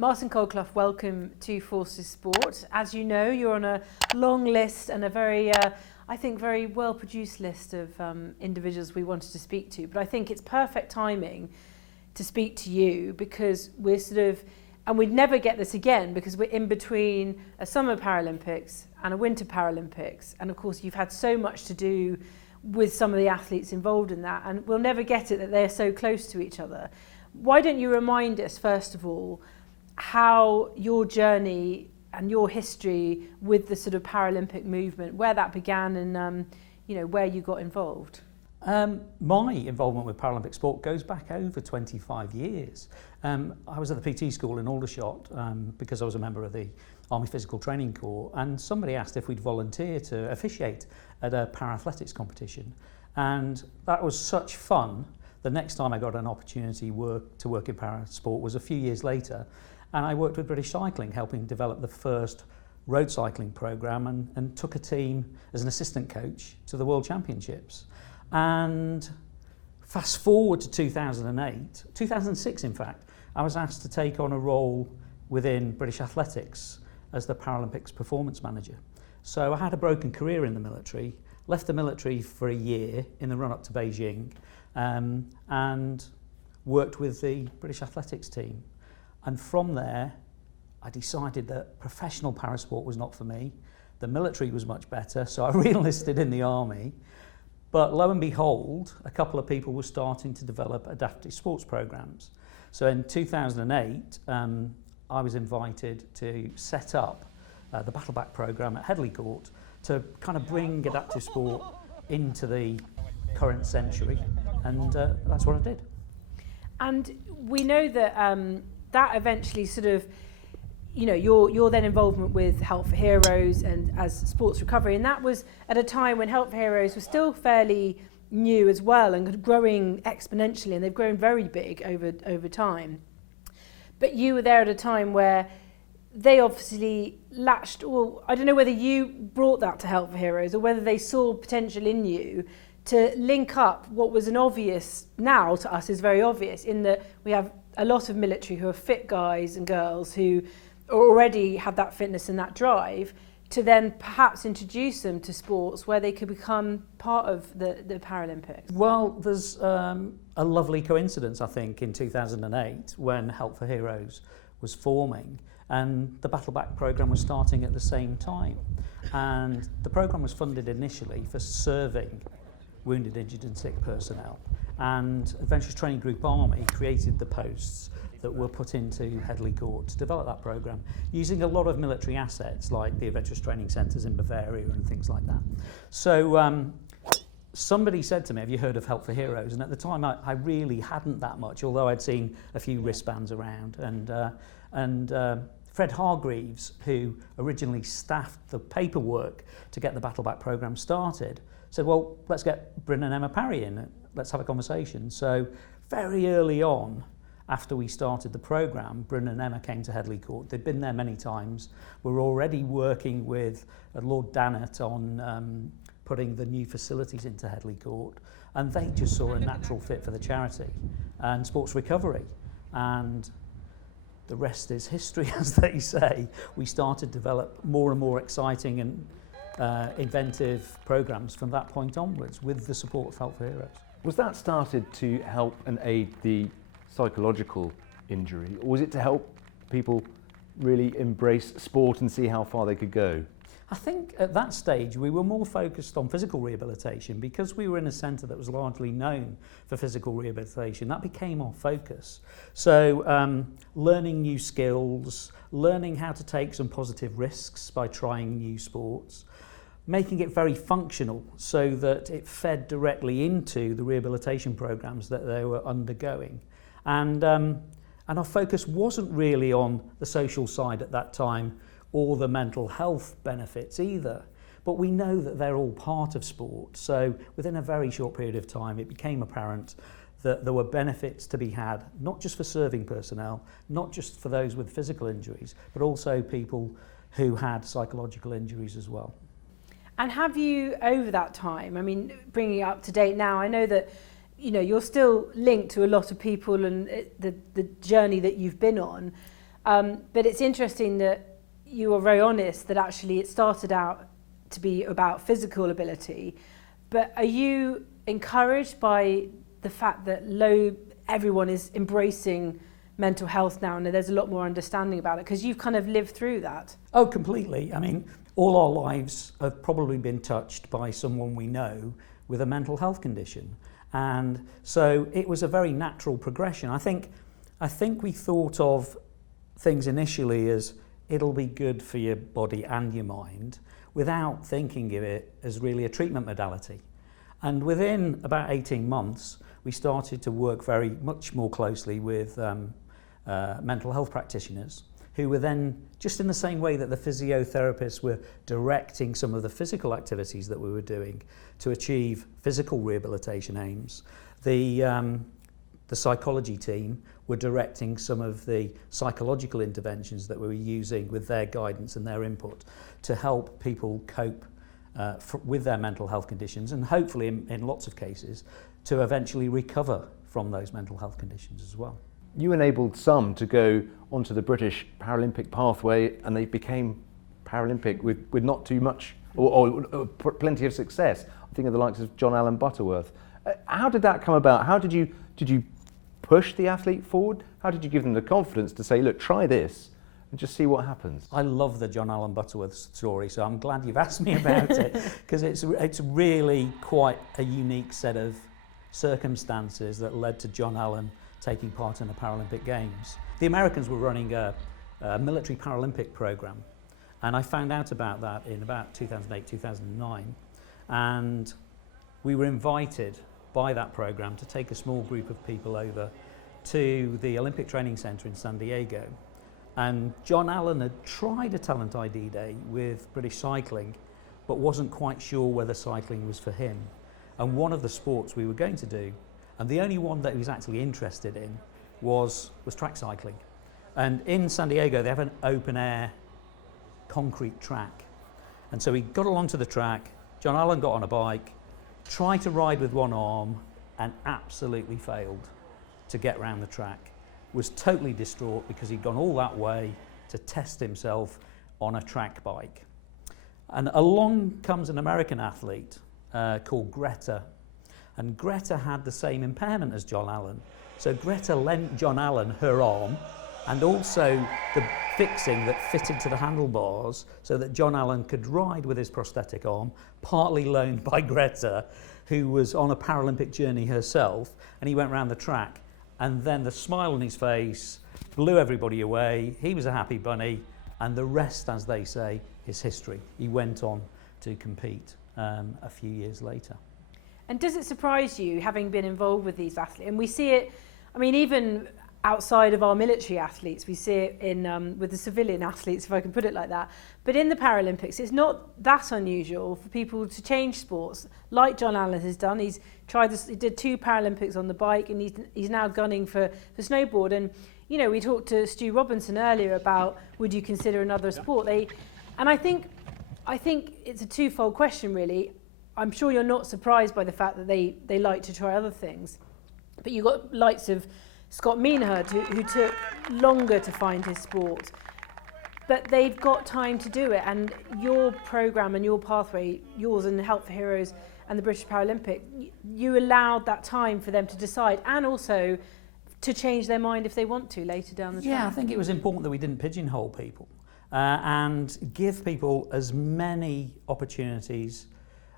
Martin Colclough, welcome to Forces Sport. As you know, you're on a long list and a very, I think, very well-produced list of individuals we wanted to speak to. But I think it's perfect timing to speak to you because we're sort of, and we'd never get this again because we're in between a Summer Paralympics and a Winter Paralympics. And of course, you've had so much to do with some of the athletes involved in that, and we'll never get it that they're so close to each other. Why don't you remind us, first of all, how your journey and your history with the sort of Paralympic movement, where that began and where you got involved? My involvement with Paralympic sport goes back over 25 years. I was at the PT school in Aldershot because I was a member of the Army Physical Training Corps, and somebody asked if we'd volunteer to officiate at a para-athletics competition. And that was such fun. The next time I got an opportunity to work in para sport was a few years later, and I worked with British Cycling, helping develop the first road cycling programme and took a team as an assistant coach to the World Championships. And fast forward to 2006 in fact, I was asked to take on a role within British Athletics as the Paralympics performance manager. So I had a broken career in the military, left the military for a year in the run-up to Beijing, and worked with the British Athletics team. And from there, I decided that professional parasport was not for me. The military was much better, so I re-enlisted in the army. But lo and behold, a couple of people were starting to develop adaptive sports programs. So in 2008, I was invited to set up the Battleback program at Headley Court to kind of bring adaptive sport into the current century, and that's what I did. And we know that that eventually sort of, your then involvement with Help for Heroes and as sports recovery, and that was at a time when Help for Heroes was still fairly new as well and growing exponentially, and they've grown very big over time. But you were there at a time where they obviously latched, or I don't know whether you brought that to Help for Heroes or whether they saw potential in you to link up what was an obvious, now to us is very obvious, in that we have a lot of military who are fit guys and girls who already have that fitness and that drive, to then perhaps introduce them to sports where they could become part of the Paralympics. Well, there's a lovely coincidence, I think, in 2008 when Help for Heroes was forming and the Battleback programme was starting at the same time. And the programme was funded initially for serving wounded, injured and sick personnel. And Adventurous Training Group Army created the posts that were put into Headley Court to develop that programme, using a lot of military assets like the Adventurous Training Centres in Bavaria and things like that. So somebody said to me, have you heard of Help for Heroes? And at the time I really hadn't that much, although I'd seen a few wristbands around. And Fred Hargreaves, who originally staffed the paperwork to get the Battleback programme started, said, well, let's get Bryn and Emma Parry in, let's have a conversation. So very early on, after we started the programme, Bryn and Emma came to Headley Court. They'd been there many times. We're already working with Lord Dannatt on putting the new facilities into Headley Court, and they just saw a natural fit for the charity and sports recovery. And the rest is history, as they say. We started to develop more and more exciting and inventive programmes from that point onwards with the support of Help for Heroes. Was that started to help and aid the psychological injury, or was it to help people really embrace sport and see how far they could go? I think at that stage we were more focused on physical rehabilitation because we were in a centre that was largely known for physical rehabilitation. That became our focus. So learning new skills, learning how to take some positive risks by trying new sports, making it very functional so that it fed directly into the rehabilitation programmes that they were undergoing. And our focus wasn't really on the social side at that time or the mental health benefits either. But we know that they're all part of sport. So within a very short period of time, it became apparent that there were benefits to be had, not just for serving personnel, not just for those with physical injuries, but also people who had psychological injuries as well. And have you, over that time, I mean, bringing it up to date now, I know that you're still linked to a lot of people and the journey that you've been on. But it's interesting that you were very honest that actually it started out to be about physical ability. But are you encouraged by the fact that everyone is embracing mental health now and there's a lot more understanding about it? Because you've kind of lived through that. Oh, completely. I mean, all our lives have probably been touched by someone we know with a mental health condition. And so it was a very natural progression. I think we thought of things initially as it'll be good for your body and your mind without thinking of it as really a treatment modality. And within about 18 months, we started to work very much more closely with mental health practitioners who were then, just in the same way that the physiotherapists were directing some of the physical activities that we were doing to achieve physical rehabilitation aims, the psychology team were directing some of the psychological interventions that we were using with their guidance and their input to help people cope with their mental health conditions, and hopefully in lots of cases to eventually recover from those mental health conditions as well. You enabled some to go onto the British Paralympic pathway, and they became Paralympic with not too much or plenty of success. I think of the likes of John Allen Butterworth. How did that come about? How did you push the athlete forward? How did you give them the confidence to say, look, try this and just see what happens? I love the John Allen Butterworth story, so I'm glad you've asked me about it, because it's really quite a unique set of circumstances that led to John Allen taking part in the Paralympic Games. The Americans were running a military Paralympic program, and I found out about that in about 2008, 2009, and we were invited by that program to take a small group of people over to the Olympic Training Centre in San Diego. And John Allen had tried a Talent ID Day with British cycling, but wasn't quite sure whether cycling was for him. And one of the sports we were going to do, and the only one that he was actually interested in, was track cycling. And in San Diego, they have an open air concrete track. And so he got along to the track, John Allen got on a bike, tried to ride with one arm, and absolutely failed to get around the track. Was totally distraught because he'd gone all that way to test himself on a track bike. And along comes an American athlete called Greta. And Greta had the same impairment as John Allen. So Greta lent John Allen her arm and also the fixing that fitted to the handlebars so that John Allen could ride with his prosthetic arm, partly loaned by Greta, who was on a Paralympic journey herself, and he went around the track. And then the smile on his face blew everybody away. He was a happy bunny, and the rest, as they say, is history. He went on to compete a few years later. And does it surprise you, having been involved with these athletes? And we see it, I mean, even outside of our military athletes, we see it in with the civilian athletes, if I can put it like that. But in the Paralympics, it's not that unusual for people to change sports, like John Allen has done. He did 2 Paralympics on the bike, and he's now gunning for snowboard. And you know, we talked to Stu Robinson earlier about would you consider another sport? And I think it's a twofold question, really. I'm sure you're not surprised by the fact that they like to try other things, but you've got likes of Scott Meanherd who took longer to find his sport, but they've got time to do it. And your programme and your pathway, yours and Help for Heroes and the British Paralympic, you allowed that time for them to decide and also to change their mind if they want to later down the track. Yeah, I think it was important that we didn't pigeonhole people and give people as many opportunities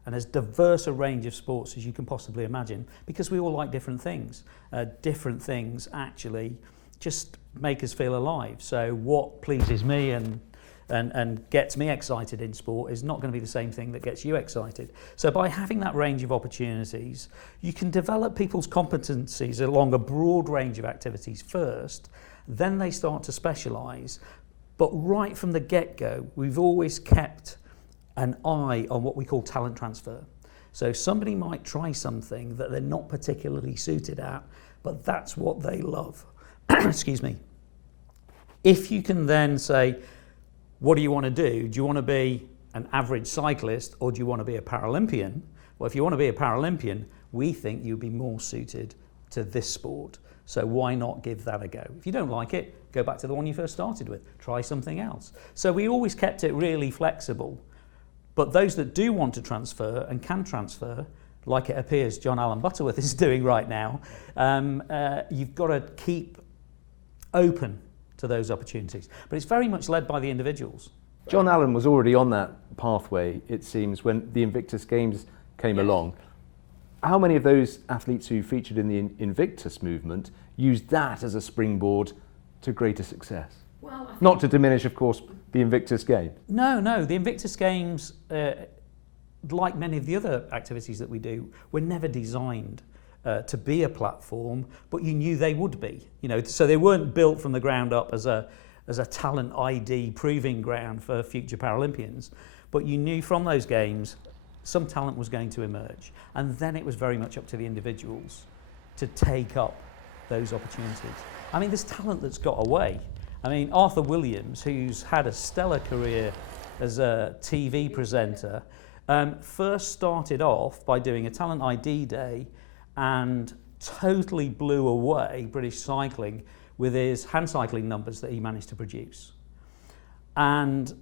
and as diverse a range of sports as you can possibly imagine, because we all like different things. Different things actually just make us feel alive. So what pleases me and gets me excited in sport is not going to be the same thing that gets you excited. So by having that range of opportunities, you can develop people's competencies along a broad range of activities first, then they start to specialise. But right from the get-go, we've always kept an eye on what we call talent transfer. So somebody might try something that they're not particularly suited at, but that's what they love. Excuse me. If you can then say, what do you want to do? Do you want to be an average cyclist or do you want to be a Paralympian? Well, if you want to be a Paralympian, we think you'd be more suited to this sport. So why not give that a go? If you don't like it, go back to the one you first started with, try something else. So we always kept it really flexible. But those that do want to transfer and can transfer, like it appears John Allen Butterworth is doing right now, you've got to keep open to those opportunities. But it's very much led by the individuals. John Allen was already on that pathway, it seems, when the Invictus Games came along. How many of those athletes who featured in the Invictus movement used that as a springboard to greater success? Well, not to diminish, of course, the Invictus Games. No, the Invictus Games, like many of the other activities that we do, were never designed to be a platform, but you knew they would be. So they weren't built from the ground up as a talent ID proving ground for future Paralympians, but you knew from those games some talent was going to emerge, and then it was very much up to the individuals to take up those opportunities. I mean, there's talent that's got away. I mean, Arthur Williams, who's had a stellar career as a TV presenter, first started off by doing a Talent ID Day and totally blew away British cycling with his hand cycling numbers that he managed to produce. And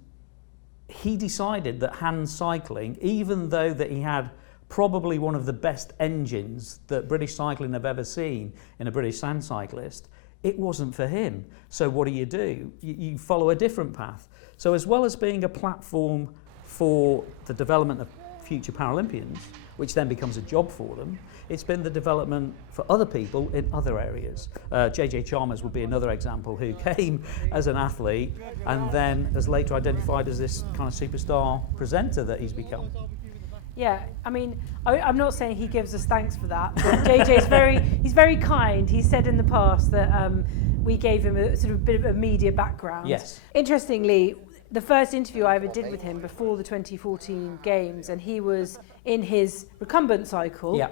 he decided that hand cycling, even though that he had probably one of the best engines that British cycling have ever seen in a British hand cyclist, it wasn't for him. So what do? You follow a different path. So as well as being a platform for the development of future Paralympians, which then becomes a job for them, it's been the development for other people in other areas. JJ Chalmers would be another example, who came as an athlete and then has later identified as this kind of superstar presenter that he's become. Yeah, I mean, I'm not saying he gives us thanks for that. JJ's he's very kind. He said in the past that we gave him a sort of bit of a media background. Yes. Interestingly, the first interview I ever did with him before the 2014 Games, and he was in his recumbent cycle. Yeah.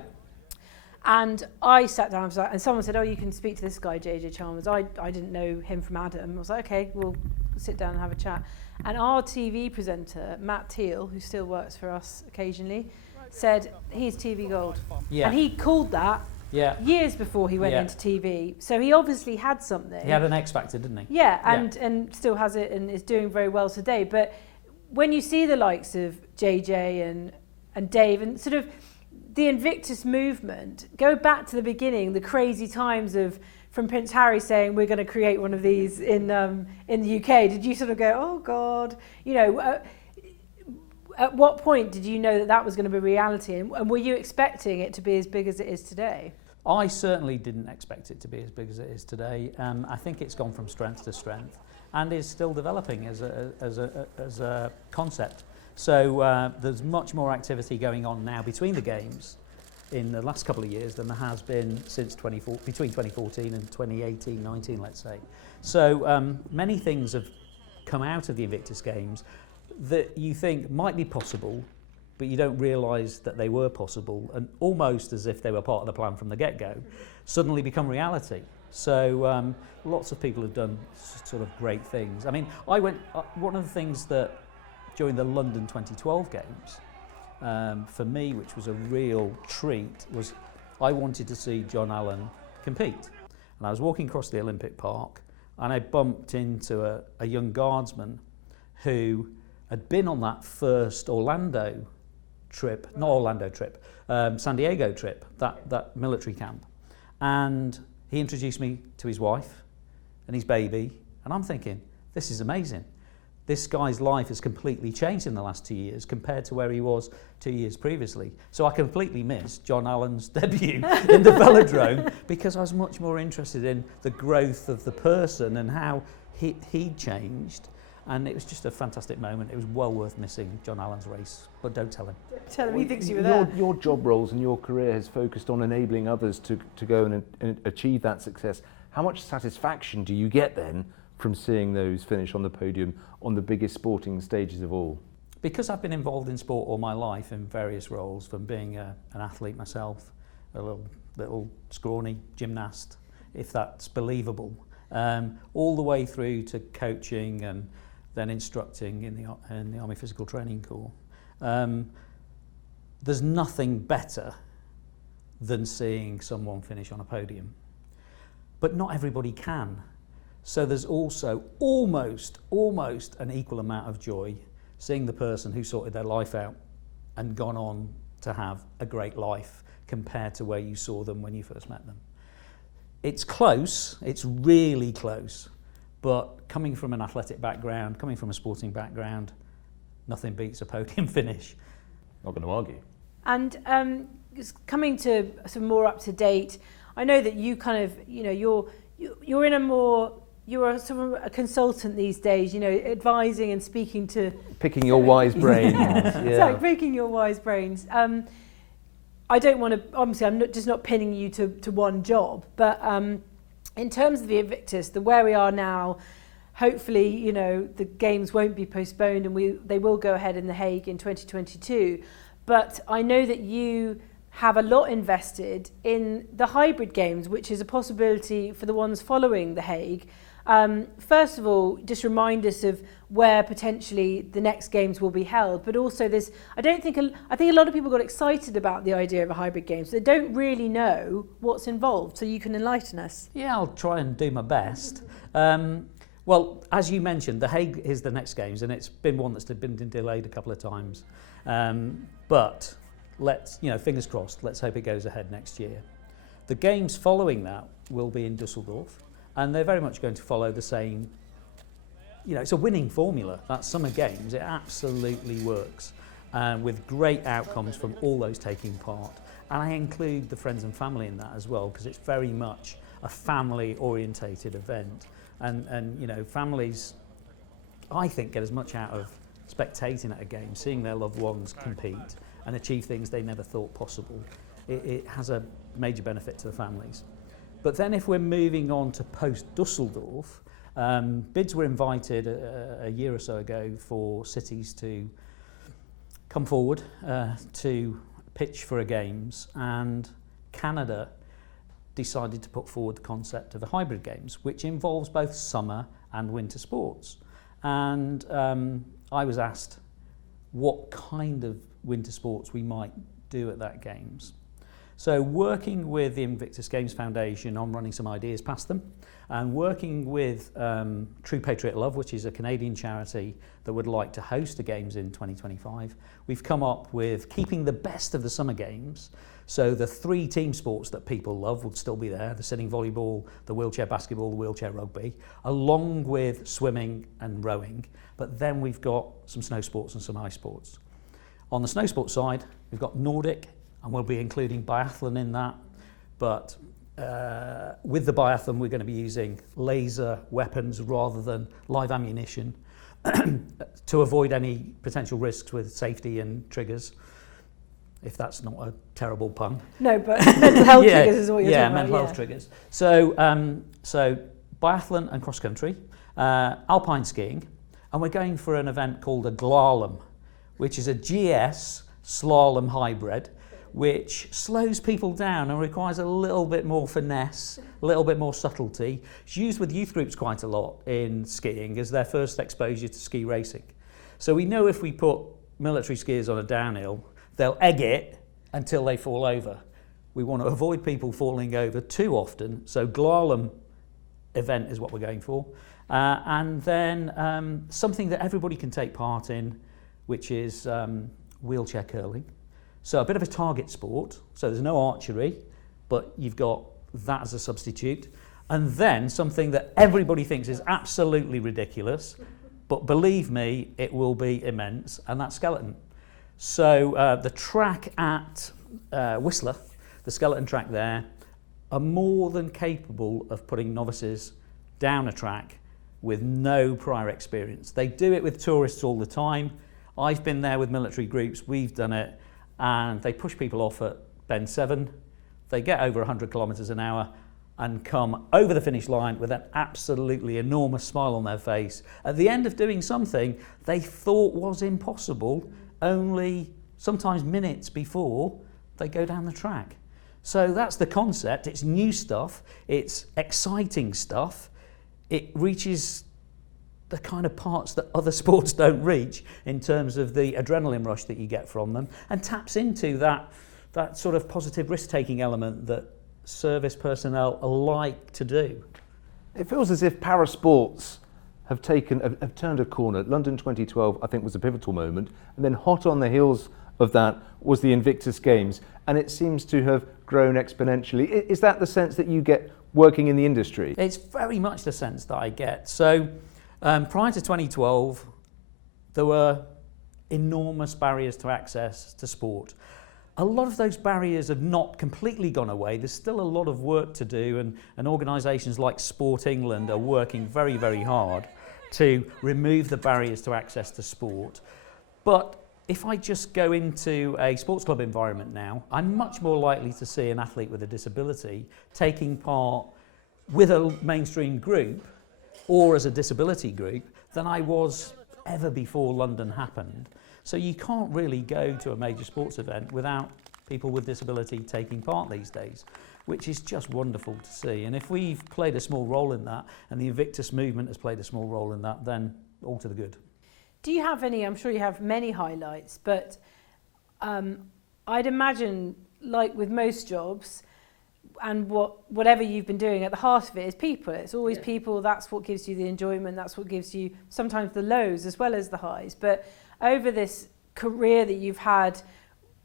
And I sat down and someone said, "Oh, you can speak to this guy, JJ Chalmers." I didn't know him from Adam. I was like, "Okay, we'll sit down and have a chat." And our TV presenter, Matt Teal, who still works for us occasionally, said he's TV gold. Yeah. And he called that years before he went into TV. So he obviously had something. He had an X factor, didn't he? Yeah, and still has it and is doing very well today. But when you see the likes of JJ and Dave and sort of the Invictus movement, go back to the beginning, the crazy times from Prince Harry saying we're going to create one of these in the UK. Did you sort of go, oh God, at what point did you know that was going to be reality, and were you expecting it to be as big as it is today? I certainly didn't expect it to be as big as it is today. I think it's gone from strength to strength and is still developing as a concept. So there's much more activity going on now between the games in the last couple of years than there has been since between 2014 and 2018-19, let's say. So many things have come out of the Invictus Games that you think might be possible, but you don't realise that they were possible, and almost as if they were part of the plan from the get-go, suddenly become reality. So lots of people have done sort of great things. I mean, one of the things that during the London 2012 Games, for me, which was a real treat, was I wanted to see John Allen compete. And I was walking across the Olympic Park and I bumped into a young guardsman who had been on that first San Diego trip, that military camp. And he introduced me to his wife and his baby, and I'm thinking, this is amazing. This guy's life has completely changed in the last 2 years compared to where he was 2 years previously. So I completely missed John Allen's debut in the velodrome because I was much more interested in the growth of the person and how he changed. And it was just a fantastic moment. It was well worth missing John Allen's race, but don't tell him. Tell him he thinks you were there. Your job roles and your career has focused on enabling others to go and achieve that success. How much satisfaction do you get then from seeing those finish on the podium on the biggest sporting stages of all? Because I've been involved in sport all my life in various roles, from being an athlete myself, a little scrawny gymnast, if that's believable, all the way through to coaching and then instructing in the Army Physical Training Corps. There's nothing better than seeing someone finish on a podium. But not everybody can. So there's also almost an equal amount of joy seeing the person who sorted their life out and gone on to have a great life compared to where you saw them when you first met them. It's close, it's really close, but coming from an athletic background, coming from a sporting background, nothing beats a podium finish. Not going to argue. And coming to some more up to date, I know that you kind of, you're in a more, you're sort of a consultant these days, advising and speaking to... Picking your wise brains. It's like picking your wise brains. I don't want to, obviously I'm not pinning you to one job, but in terms of the Invictus, where we are now, hopefully, the games won't be postponed and they will go ahead in The Hague in 2022. But I know that you have a lot invested in the hybrid games, which is a possibility for the ones following The Hague. First of all, just remind us of where potentially the next games will be held, but also this, I think a lot of people got excited about the idea of a hybrid games. They don't really know what's involved, so you can enlighten us. Yeah, I'll try and do my best. Well, as you mentioned, The Hague is the next games, and it's been one that's been delayed a couple of times. But let's, fingers crossed, let's hope it goes ahead next year. The games following that will be in Dusseldorf, and they're very much going to follow the same, it's a winning formula. That Summer Games, it absolutely works, with great outcomes from all those taking part. And I include the friends and family in that as well, because it's very much a family-orientated event. And families, I think, get as much out of spectating at a game, seeing their loved ones compete and achieve things they never thought possible. It has a major benefit to the families. But then if we're moving on to post-Dusseldorf, bids were invited a year or so ago for cities to come forward to pitch for a games, and Canada decided to put forward the concept of a hybrid games, which involves both summer and winter sports. And I was asked what kind of winter sports we might do at that games. So working with the Invictus Games Foundation on running some ideas past them, and working with True Patriot Love, which is a Canadian charity that would like to host the games in 2025, we've come up with keeping the best of the summer games. So the 3 team sports that people love would still be there: the sitting volleyball, the wheelchair basketball, the wheelchair rugby, along with swimming and rowing. But then we've got some snow sports and some ice sports. On the snow sports side, we've got Nordic, and we'll be including biathlon in that. But with the biathlon, we're going to be using laser weapons rather than live ammunition to avoid any potential risks with safety and triggers, if that's not a terrible pun. No, but mental health triggers is what you're talking about. Yeah, mental health triggers. So biathlon and cross country, alpine skiing, and we're going for an event called a slalom, which is a GS slalom hybrid, which slows people down and requires a little bit more finesse, a little bit more subtlety. It's used with youth groups quite a lot in skiing as their first exposure to ski racing. So we know if we put military skiers on a downhill, they'll egg it until they fall over. We want to avoid people falling over too often, so slalom event is what we're going for. And then something that everybody can take part in, which is wheelchair curling. So a bit of a target sport, so there's no archery, but you've got that as a substitute. And then something that everybody thinks is absolutely ridiculous, but believe me, it will be immense, and that's skeleton. So the track at Whistler, the skeleton track there, are more than capable of putting novices down a track with no prior experience. They do it with tourists all the time. I've been there with military groups, we've done it, and they push people off at Bend 7, they get over 100 kilometres an hour and come over the finish line with an absolutely enormous smile on their face at the end of doing something they thought was impossible only sometimes minutes before they go down the track. So that's the concept. It's new stuff, it's exciting stuff, it reaches the kind of parts that other sports don't reach in terms of the adrenaline rush that you get from them, and taps into that sort of positive risk-taking element that service personnel like to do. It feels as if para sports have turned a corner. London 2012, I think, was a pivotal moment, and then hot on the heels of that was the Invictus Games, and it seems to have grown exponentially. Is that the sense that you get working in the industry? It's very much the sense that I get. So prior to 2012, there were enormous barriers to access to sport. A lot of those barriers have not completely gone away. There's still a lot of work to do, and organisations like Sport England are working very, very hard to remove the barriers to access to sport. But if I just go into a sports club environment now, I'm much more likely to see an athlete with a disability taking part with a mainstream group or as a disability group than I was ever before London happened. So you can't really go to a major sports event without people with disability taking part these days, which is just wonderful to see. And if we've played a small role in that, and the Invictus movement has played a small role in that, then all to the good. Do you have any, I'm sure you have many highlights, but I'd imagine, like with most jobs, and whatever you've been doing, at the heart of it is people. It's always people. That's what gives you the enjoyment. That's what gives you sometimes the lows as well as the highs. But over this career that you've had,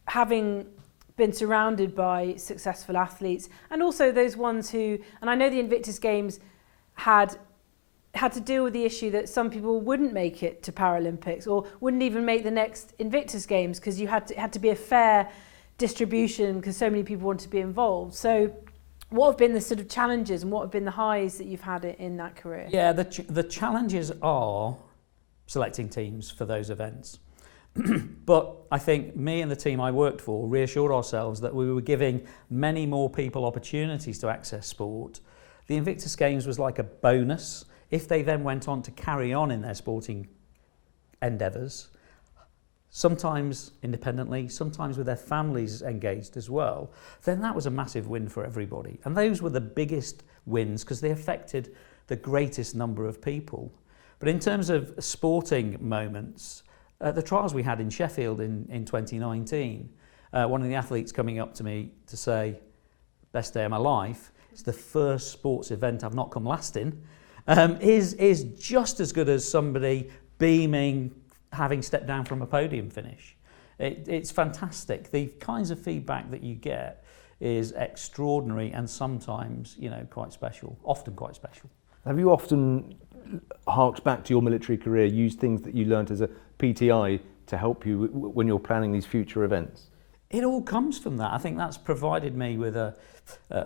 having been surrounded by successful athletes, and also those ones who, and I know the Invictus Games had to deal with the issue that some people wouldn't make it to Paralympics or wouldn't even make the next Invictus Games because you had to be a fair distribution because so many people wanted to be involved. So what have been the sort of challenges and what have been the highs that you've had in that career? Yeah, the challenges are selecting teams for those events. But I think me and the team I worked for reassured ourselves that we were giving many more people opportunities to access sport. The Invictus Games was like a bonus. If they then went on to carry on in their sporting endeavours, sometimes independently, sometimes with their families engaged as well, then that was a massive win for everybody. And those were the biggest wins because they affected the greatest number of people. But in terms of sporting moments, the trials we had in Sheffield in 2019, one of the athletes coming up to me to say, best day of my life, it's the first sports event I've not come last in, is just as good as somebody beaming, having stepped down from a podium finish. It's fantastic. The kinds of feedback that you get is extraordinary and sometimes, quite special, often quite special. Have you often harked back to your military career, used things that you learnt as a PTI to help you when you're planning these future events? It all comes from that. I think that's provided me with a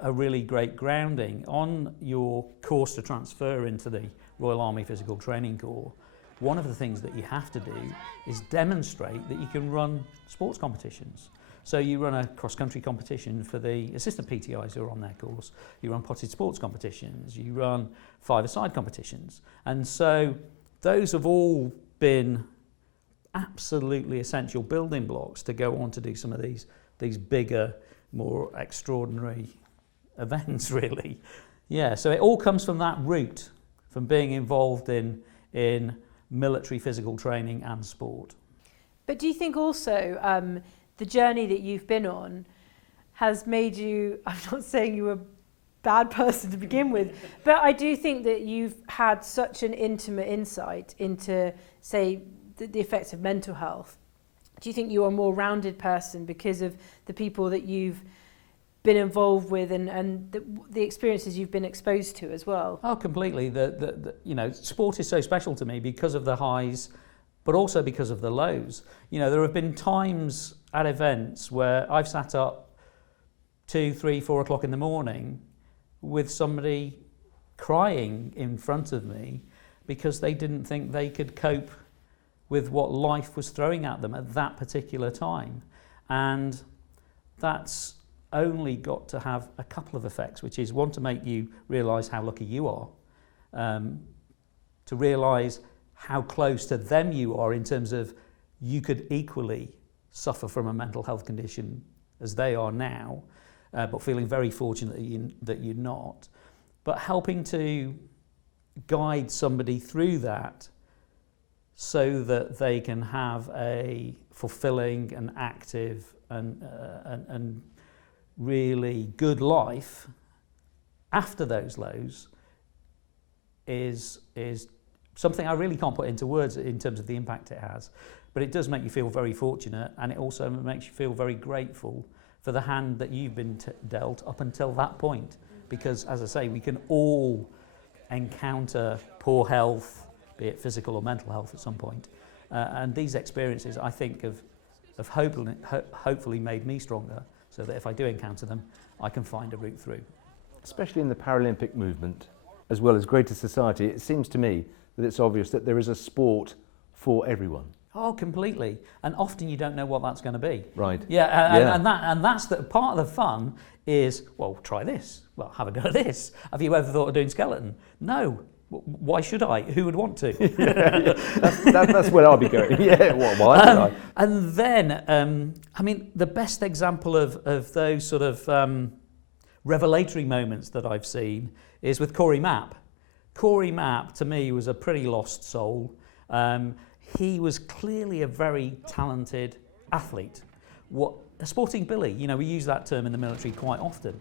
really great grounding. On your course to transfer into the Royal Army Physical Training Corps, one of the things that you have to do is demonstrate that you can run sports competitions. So you run a cross-country competition for the assistant PTIs who are on their course, you run potted sports competitions, you run five-a-side competitions. And so those have all been absolutely essential building blocks to go on to do some of these bigger, more extraordinary events, really. Yeah, so it all comes from that route, from being involved in military physical training and sport. But do you think also the journey that you've been on has made you, I'm not saying you were a bad person to begin with, but I do think that you've had such an intimate insight into, say, the effects of mental health. Do you think you're a more rounded person because of the people that you've been involved with and the experiences you've been exposed to as well? Oh, completely. Sport is so special to me because of the highs, but also because of the lows. There have been times at events where I've sat up 2, 3, 4 o'clock in the morning with somebody crying in front of me because they didn't think they could cope with what life was throwing at them at that particular time. And that's only got to have a couple of effects, which is one, to make you realise how lucky you are, to realise how close to them you are in terms of you could equally suffer from a mental health condition as they are now, but feeling very fortunate that you're not. But helping to guide somebody through that so that they can have a fulfilling and active and really good life after those lows is something I really can't put into words in terms of the impact it has. But it does make you feel very fortunate, and it also makes you feel very grateful for the hand that you've been dealt up until that point. Because, as I say, we can all encounter poor health, be it physical or mental health at some point. And these experiences, I think, have hopefully made me stronger, so that if I do encounter them, I can find a route through. Especially in the Paralympic movement, as well as greater society, it seems to me that it's obvious that there is a sport for everyone. Oh, completely. And often you don't know what that's going to be. Right. Yeah, and that's the part of the fun is, well, try this. Well, have a go at this. Have you ever thought of doing skeleton? No. Why should I? Who would want to? That's where I'll be going. Yeah, why would I? And then, I mean, the best example of those sort of revelatory moments that I've seen is with Corey Mapp. Corey Mapp, to me, was a pretty lost soul. He was clearly a very talented athlete. A sporting Billy, you know, we use that term in the military quite often.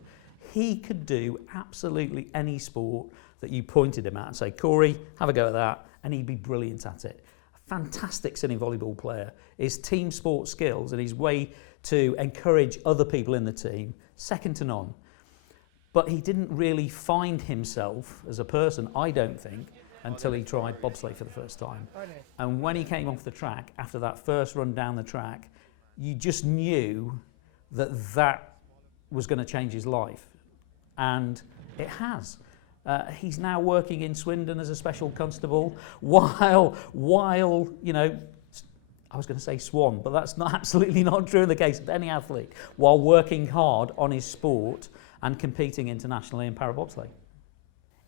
He could do absolutely any sport that you pointed him at and say, Corey, have a go at that, and he'd be brilliant at it. A fantastic sitting volleyball player. His team sport skills and his way to encourage other people in the team, second to none. But he didn't really find himself as a person, I don't think, until he tried bobsleigh for the first time. And when he came off the track, after that first run down the track, you just knew that was going to change his life. And it has. He's now working in Swindon as a special constable, while you know, I was going to say swan, but that's absolutely not true in the case of any athlete, while working hard on his sport and competing internationally in parabobsleigh.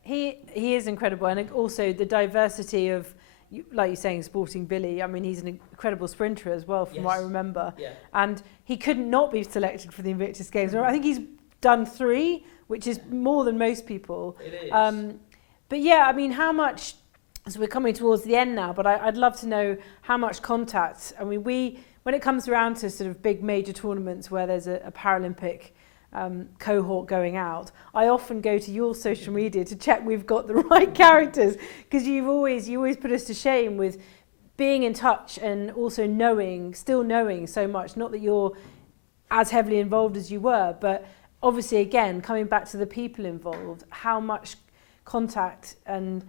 He is incredible, and also the diversity of, like you're saying, sporting Billy. I mean, he's an incredible sprinter as well, from what I remember. Yeah. And he couldn't not be selected for the Invictus Games. I think he's done 3, which is more than most people. It is. But yeah, I mean, how much? So we're coming towards the end now, but I'd love to know how much contact. I mean, when it comes around to sort of big major tournaments where there's a Paralympic cohort going out, I often go to your social media to check we've got the right characters, because you always put us to shame with being in touch and also still knowing so much. Not that you're as heavily involved as you were, but obviously again coming back to the people involved, how much contact, and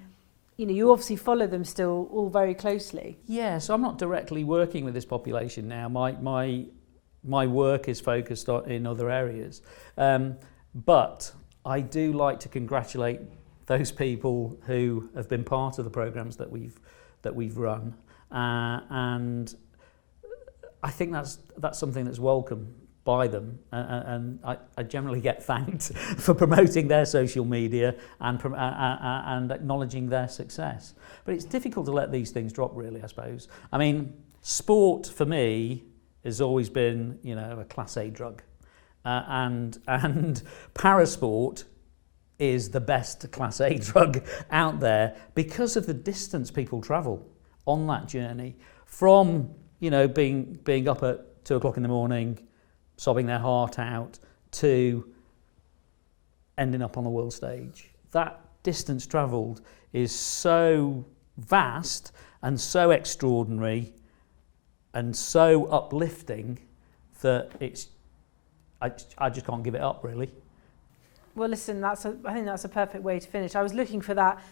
you know, you obviously follow them still all very closely. Yeah, so I'm not directly working with this population now. My work is focused in other areas, but I do like to congratulate those people who have been part of the programs that we've run, and I think that's something that's welcome by them, and I generally get thanked for promoting their social media and acknowledging their success. But it's difficult to let these things drop, really, I suppose. I mean, sport for me has always been, you know, a Class A drug, and parasport is the best Class A drug out there because of the distance people travel on that journey, from, you know, being up at 2 o'clock in the morning, sobbing their heart out, to ending up on the world stage. That distance travelled is so vast and so extraordinary and so uplifting that I just can't give it up, really. Well, listen, I think that's a perfect way to finish. I was looking for that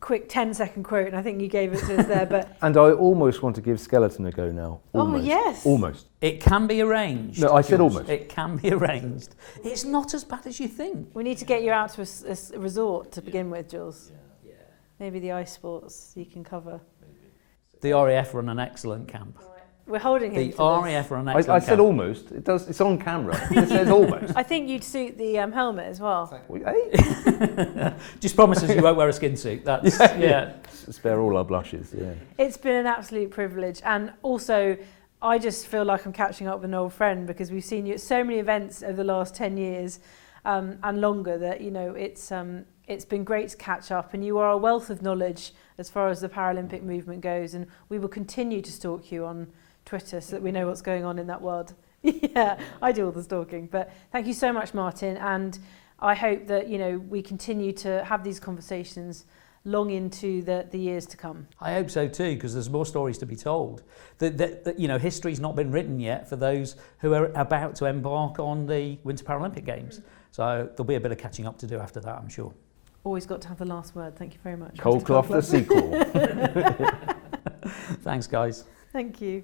quick 10-second quote, and I think you gave it to us there. But and I almost want to give skeleton a go now. Almost. Oh yes, almost. It can be arranged. No, I said almost. It can be arranged. It's not as bad as you think. We need to get you out to a resort to begin with, Jules. Yeah. Maybe the ice sports you can cover. The RAF run an excellent camp. We're holding him. The RAF run an excellent I said camp. almost. It's on camera. It says almost. I think you'd suit the helmet as well. Just promise us you won't wear a skin suit. That's yeah. Spare all our blushes. Yeah. It's been an absolute privilege, and also I just feel like I'm catching up with an old friend, because we've seen you at so many events over the last 10 years and longer, that, you know, it's been great to catch up, and you are a wealth of knowledge as far as the Paralympic movement goes, and we will continue to stalk you on Twitter so that we know what's going on in that world. Yeah, I do all the stalking. But thank you so much, Martin, and I hope that, you know, we continue to have these conversations long into the years to come. I hope so too, because there's more stories to be told. That you know, history's not been written yet for those who are about to embark on the Winter Paralympic Games. So there'll be a bit of catching up to do after that, I'm sure. Always got to have the last word. Thank you very much. Mr. Colclough the sequel. Thanks, guys. Thank you.